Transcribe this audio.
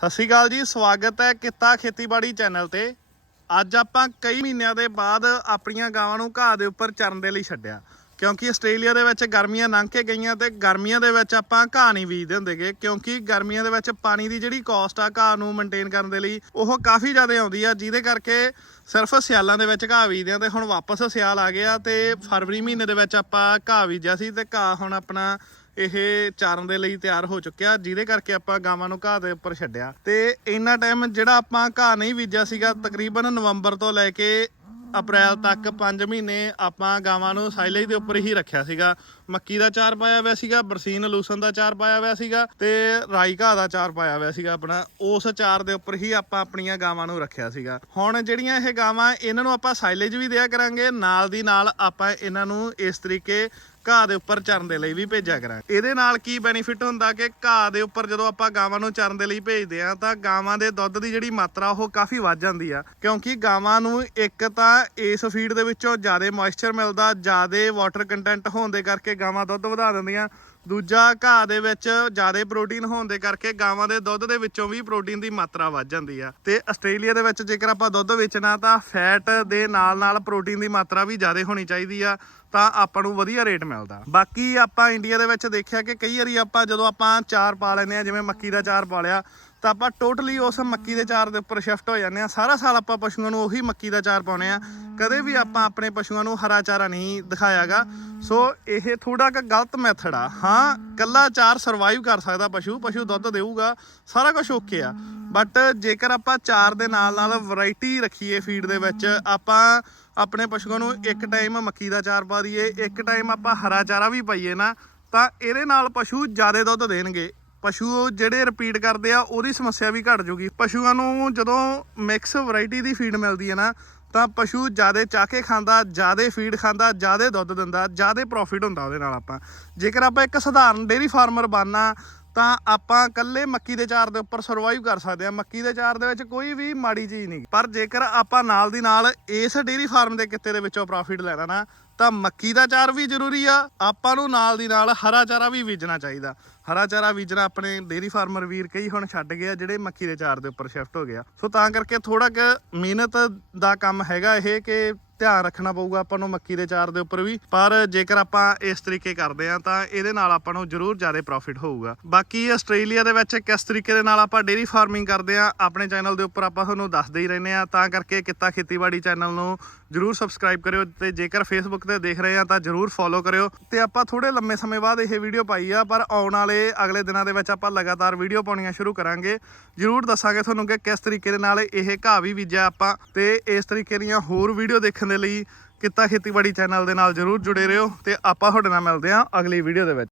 ਸਤਿ ਸ਼੍ਰੀ ਅਕਾਲ ਜੀ, ਸਵਾਗਤ ਹੈ ਕਿੱਤਾ ਖੇਤੀਬਾੜੀ ਚੈਨਲ ਤੇ। ਅੱਜ ਆਪਾਂ ਕਈ ਮਹੀਨਿਆਂ ਦੇ ਬਾਅਦ ਆਪਣੀਆਂ ਗਾਵਾਂ ਨੂੰ ਘਾਹ ਦੇ ਉੱਪਰ ਚਰਨ ਦੇ ਲਈ ਛੱਡਿਆ। ਕਿਉਂਕਿ ਆਸਟ੍ਰੇਲੀਆ ਦੇ ਵਿੱਚ ਗਰਮੀਆਂ ਲੰਘ ਕੇ ਗਈਆਂ ਤੇ ਗਰਮੀਆਂ ਦੇ ਵਿੱਚ ਆਪਾਂ ਘਾਹ ਨਹੀਂ ਬੀਜਦੇ ਹੁੰਦੇਗੇ ਕਿਉਂਕਿ ਗਰਮੀਆਂ ਦੇ ਵਿੱਚ ਪਾਣੀ ਦੀ ਜਿਹੜੀ ਕਾਸਟ ਆ ਘਾਹ ਨੂੰ ਮੇਨਟੇਨ ਕਰਨ ਦੇ ਲਈ ਉਹ ਕਾਫੀ ਜ਼ਿਆਦਾ ਆਉਂਦੀ ਆ, ਜਿਹਦੇ ਕਰਕੇ ਸਿਰਫ ਸਿਆਲਾਂ ਦੇ ਵਿੱਚ ਘਾਹ ਬੀਜਦੇ ਆ ਤੇ ਹੁਣ ਵਾਪਸ ਸਿਆਲ ਆ ਗਿਆ ਤੇ ਫਰਵਰੀ ਮਹੀਨੇ ਦੇ ਵਿੱਚ ਆਪਾਂ ਘਾਹ ਬੀਜਿਆ ਸੀ ਤੇ ਘਾਹ ਹੁਣ ਆਪਣਾ ਇਹ ਚਾਰਨ ਦੇ ਲਈ ਤਿਆਰ ਹੋ ਚੁੱਕਿਆ, ਜਿਹਦੇ ਕਰਕੇ ਆਪਾਂ ਗਾਵਾਂ ਨੂੰ ਘਾਹ ਦੇ ਉੱਪਰ ਛੱਡਿਆ। ਤੇ ਇੰਨਾ ਟਾਈਮ ਜਿਹੜਾ ਆਪਾਂ ਘਾਹ ਨਹੀਂ ਬੀਜਿਆ ਸੀਗਾ, ਤਕਰੀਬਨ ਨਵੰਬਰ ਤੋਂ ਲੈ ਕੇ ਅਪ੍ਰੈਲ ਤੱਕ 5 ਮਹੀਨੇ ਆਪਾਂ ਗਾਵਾਂ ਨੂੰ ਸਾਈਲੇਜ ਦੇ ਉੱਪਰ ਹੀ ਰੱਖਿਆ ਸੀਗਾ। ਮੱਕੀ ਦਾ ਚਾਰ ਪਾਇਆ ਹੋਇਆ ਸੀਗਾ, ਬਰਸੀਨ ਲੂਸਨ ਦਾ ਚਾਰ ਪਾਇਆ ਹੋਇਆ ਸੀਗਾ ਤੇ ਰਾਈ ਘਾਹ ਦਾ ਚਾਰ ਪਾਇਆ ਹੋਇਆ ਸੀਗਾ ਆਪਣਾ। ਉਸ ਚਾਰ ਦੇ ਉੱਪਰ ਹੀ ਆਪਾਂ ਆਪਣੀਆਂ ਗਾਵਾਂ ਨੂੰ ਰੱਖਿਆ ਸੀਗਾ। ਹੁਣ ਜਿਹੜੀਆਂ ਇਹ ਗਾਵਾਂ ਇਹਨਾਂ ਨੂੰ ਆਪਾਂ ਸਾਈਲੇਜ ਵੀ ਦਿਆ ਕਰਾਂਗੇ, ਨਾਲ ਦੀ ਨਾਲ ਆਪਾਂ ਇਹਨਾਂ ਨੂੰ ਇਸ ਤਰੀਕੇ ਘਾਹ ਦੇ ਉੱਪਰ ਚਰਨ ਦੇ ਲਈ ਵੀ ਭੇਜਿਆ ਕਰਾਂਗੇ। ਇਹਦੇ ਨਾਲ ਕੀ ਬੈਨੀਫਿਟ ਹੁੰਦਾ ਕਿ ਘਾਹ ਦੇ ਉੱਪਰ ਜਦੋਂ ਆਪਾਂ ਗਾਵਾਂ ਨੂੰ ਚਰਨ ਦੇ ਲਈ ਭੇਜਦੇ ਆ ਤਾਂ ਗਾਵਾਂ ਦੇ ਦੁੱਧ ਦੀ ਜਿਹੜੀ ਮਾਤਰਾ ਉਹ ਕਾਫੀ ਵੱਧ ਜਾਂਦੀ ਆ। ਕਿਉਂਕਿ ਗਾਵਾਂ ਨੂੰ ਇੱਕ ਤਾਂ ਇਸ ਫੀਡ ਦੇ ਵਿੱਚੋਂ ਜ਼ਿਆਦਾ ਮੋਇਸਚਰ ਮਿਲਦਾ, ਜ਼ਿਆਦਾ ਵਾਟਰ ਕੰਟੈਂਟ ਹੋਣ ਦੇ ਕਰਕੇ ਗਾਵਾਂ ਦੁੱਧ ਵਧਾ ਦਿੰਦੀਆਂ। ਦੂਜਾ ਘਾਹ ਦੇ ਵਿੱਚ ਜ਼ਿਆਦਾ ਪ੍ਰੋਟੀਨ ਹੋਣ ਦੇ ਕਰਕੇ ਗਾਵਾਂ ਦੇ ਦੁੱਧ ਦੇ ਵਿੱਚੋਂ ਵੀ ਪ੍ਰੋਟੀਨ ਦੀ ਮਾਤਰਾ ਵੱਧ ਜਾਂਦੀ ਆ। ਤੇ ਆਸਟ੍ਰੇਲੀਆ ਦੇ ਵਿੱਚ ਜੇਕਰ ਆਪਾਂ ਦੁੱਧ ਵੇਚਣਾ ਤਾਂ ਫੈਟ ਦੇ ਨਾਲ ਨਾਲ ਪ੍ਰੋਟੀਨ ਦੀ ਮਾਤਰਾ ਵੀ ਜ਼ਿਆਦਾ ਹੋਣੀ ਚਾਹੀਦੀ ਆ, ਤਾਂ ਆਪਾਂ ਨੂੰ ਵਧੀਆ ਰੇਟ ਮਿਲਦਾ। ਬਾਕੀ ਆਪਾਂ ਇੰਡੀਆ ਦੇ ਵਿੱਚ ਦੇਖਿਆ ਕਿ ਕਈ ਵਾਰੀ ਆਪਾਂ ਜਦੋਂ ਆਪਾਂ ਚਾਰ ਪਾ ਲੈਂਦੇ ਆ, ਜਿਵੇਂ ਮੱਕੀ ਦਾ ਚਾਰ ਪਾ ਲਿਆ, ਤਾਂ ਆਪਾਂ ਟੋਟਲੀ ਉਸ ਮੱਕੀ ਦੇ ਚਾਰ ਦੇ ਉੱਪਰ ਸ਼ਿਫਟ ਹੋ ਜਾਂਦੇ ਆ। ਸਾਰਾ ਸਾਲ ਆਪਾਂ ਪਸ਼ੂਆਂ ਨੂੰ ਉਹੀ ਮੱਕੀ ਦਾ ਚਾਰ ਪਾਉਨੇ ਆ। ਕਦੇ ਵੀ ਆਪਾਂ ਆਪਣੇ ਪਸ਼ੂਆਂ ਨੂੰ ਹਰਾ ਚਾਰਾ ਨਹੀਂ ਦਿਖਾਇਆਗਾ। ਸੋ ਇਹ ਥੋੜਾ ਕੁ ਗਲਤ ਮੈਥਡ ਆ। ਹਾਂ, ਕੱਲਾ ਚਾਰ ਸਰਵਾਈਵ ਕਰ ਸਕਦਾ ਪਸ਼ੂ ਪਸ਼ੂ ਦੁੱਧ ਦੇਊਗਾ, ਸਾਰਾ ਕੁਝ ਓਕੇ ਆ। ਬਟ ਜੇਕਰ ਆਪਾਂ ਚਾਰ ਦੇ ਨਾਲ ਨਾਲ ਵੈਰਾਈਟੀ ਰੱਖੀਏ ਫੀਡ ਦੇ ਵਿੱਚ, ਆਪਾਂ ਆਪਣੇ ਪਸ਼ੂਆਂ ਨੂੰ ਇੱਕ ਟਾਈਮ ਮੱਕੀ ਦਾ ਚਾਰ ਪਾ ਦਈਏ, ਇੱਕ ਟਾਈਮ ਆਪਾਂ ਹਰਾ ਚਾਰਾ ਵੀ ਪਾਈਏ ਨਾ, ਤਾਂ ਇਹਦੇ ਨਾਲ ਪਸ਼ੂ ਜ਼ਿਆਦਾ ਦੁੱਧ ਦੇਣਗੇ। ਪਸ਼ੂ ਜਿਹੜੇ ਰਿਪੀਟ ਕਰਦੇ ਆ, ਉਹਦੀ ਸਮੱਸਿਆ ਵੀ ਘਟ ਜੂਗੀ। ਪਸ਼ੂਆਂ ਨੂੰ ਜਦੋਂ ਮਿਕਸ ਵੈਰਾਈਟੀ ਦੀ ਫੀਡ ਮਿਲਦੀ ਹੈ ਨਾ ਤਾਂ ਪਸ਼ੂ ਜ਼ਿਆਦਾ ਚਾਹ ਕੇ ਖਾਂਦਾ, ਜ਼ਿਆਦਾ ਫੀਡ ਖਾਂਦਾ, ਜ਼ਿਆਦਾ ਦੁੱਧ ਦਿੰਦਾ, ਜ਼ਿਆਦਾ ਪ੍ਰੋਫਿਟ ਹੁੰਦਾ ਉਹਦੇ ਨਾਲ ਆਪਾਂ। ਜੇਕਰ ਆਪਾਂ ਇੱਕ ਸਧਾਰਨ ਡੇਰੀ ਫਾਰਮਰ ਬਣਨਾ, ਤਾਂ ਆਪਾਂ ਕੱਲੇ ਮੱਕੀ ਦੇ ਚਾਰ ਦੇ ਉੱਪਰ ਸਰਵਾਈਵ ਕਰ ਸਕਦੇ ਆ ਮੱਕੀ ਦੇ ਚਾਰ ਦੇ ਵਿੱਚ ਕੋਈ ਵੀ ਮਾੜੀ ਚੀਜ਼ ਨਹੀਂ। ਪਰ ਜੇਕਰ ਆਪਾਂ ਨਾਲ ਦੀ ਨਾਲ ਇਸ ਡੇਰੀ ਫਾਰਮ ਦੇ ਕਿੱਤੇ ਦੇ ਵਿੱਚੋਂ ਪ੍ਰੋਫਿਟ ਲੈਣਾ ਨਾ ਤਾਂ ਮੱਕੀ ਦਾ ਚਾਰ ਵੀ ਜ਼ਰੂਰੀ ਆ। ਆਪਾਂ ਨੂੰ ਨਾਲ ਦੀ ਨਾਲ ਹਰਾ ਚਾਰਾ ਵੀ ਬੀਜਣਾ ਚਾਹੀਦਾ। ਹਰਾ ਚਾਰਾ ਬੀਜਣਾ ਆਪਣੇ ਡੇਰੀ ਫਾਰਮਰ ਵੀਰ ਕਈ ਹੁਣ ਛੱਡ ਗਏ ਆ, ਜਿਹੜੇ ਮੱਕੀ ਦੇ ਚਾਰ ਦੇ ਉੱਪਰ ਸ਼ਿਫਟ ਹੋ ਗਿਆ ਸੋ ਤਾਂ ਕਰਕੇ ਥੋੜਾ ਕੁ ਮਿਹਨਤ ਦਾ ਕੰਮ ਹੈਗਾ ਇਹ ਕਿ ਧਿਆਨ ਰੱਖਣਾ ਪਊਗਾ ਆਪਾਂ ਨੂੰ ਮੱਕੀ ਦੇ ਚਾਰ ਦੇ ਉੱਪਰ ਵੀ। ਪਰ ਜੇਕਰ ਆਪਾਂ ਇਸ ਤਰੀਕੇ ਕਰਦੇ ਆ ਤਾਂ ਇਹਦੇ ਨਾਲ ਆਪਾਂ ਨੂੰ ਜ਼ਰੂਰ ਜ਼ਿਆਦਾ ਪ੍ਰੋਫਿਟ ਹੋਊਗਾ। ਬਾਕੀ ਆਸਟ੍ਰੇਲੀਆ ਦੇ ਵਿੱਚ ਕਿਸ ਤਰੀਕੇ ਦੇ ਨਾਲ ਆਪਾਂ ਡੇਰੀ ਫਾਰਮਿੰਗ ਕਰਦੇ ਆ, ਆਪਣੇ ਚੈਨਲ ਦੇ ਉੱਪਰ ਆਪਾਂ ਤੁਹਾਨੂੰ ਦੱਸਦੇ ਹੀ ਰਹਿੰਦੇ ਆ। ਤਾਂ ਕਰਕੇ ਕਿੱਤਾ ਖੇਤੀਬਾੜੀ ਚੈਨਲ ਨੂੰ ਜ਼ਰੂਰ ਸਬਸਕ੍ਰਾਈਬ ਕਰਿਓ ਤੇ ਜੇਕਰ ਫੇਸਬੁੱਕ ਤੇ ਦੇਖ ਰਹੇ ਆ ਤਾਂ ਜ਼ਰੂਰ ਫੋਲੋ ਕਰਿਓ। ਤੇ ਆਪਾਂ ਥੋੜੇ ਲੰਮੇ ਸਮੇਂ ਬਾਅਦ ਇਹ ਵੀਡੀਓ ਪਾਈ ਆ, ਪਰ ਆਉਣ ਵਾਲੇ ਅਗਲੇ ਦਿਨਾਂ ਦੇ ਵਿੱਚ ਆਪਾਂ ਲਗਾਤਾਰ ਵੀਡੀਓ ਪਾਉਣੀਆਂ ਸ਼ੁਰੂ ਕਰਾਂਗੇ। ਜ਼ਰੂਰ ਦੱਸਾਂਗੇ ਤੁਹਾਨੂੰ ਕਿ ਕਿਸ ਤਰੀਕੇ ਦੇ ਨਾਲ ਇਹ ਘਾਹ ਵੀ ਬੀਜਿਆ ਆਪਾਂ ਤੇ ਇਸ ਤਰੀਕੇ ਦੀਆਂ ਹੋਰ ਵੀਡੀਓ ਦੇਖਣ ਦੇ ਲਈ ਕਿੱਤਾ ਖੇਤੀਬਾੜੀ ਚੈਨਲ ਦੇ ਨਾਲ ਜ਼ਰੂਰ ਜੁੜੇ ਰਹੋ ਤੇ ਆਪਾਂ ਤੁਹਾਡੇ ਨਾਲ ਮਿਲਦੇ ਹਾਂ ਅਗਲੀ ਵੀਡੀਓ ਦੇ ਵਿੱਚ।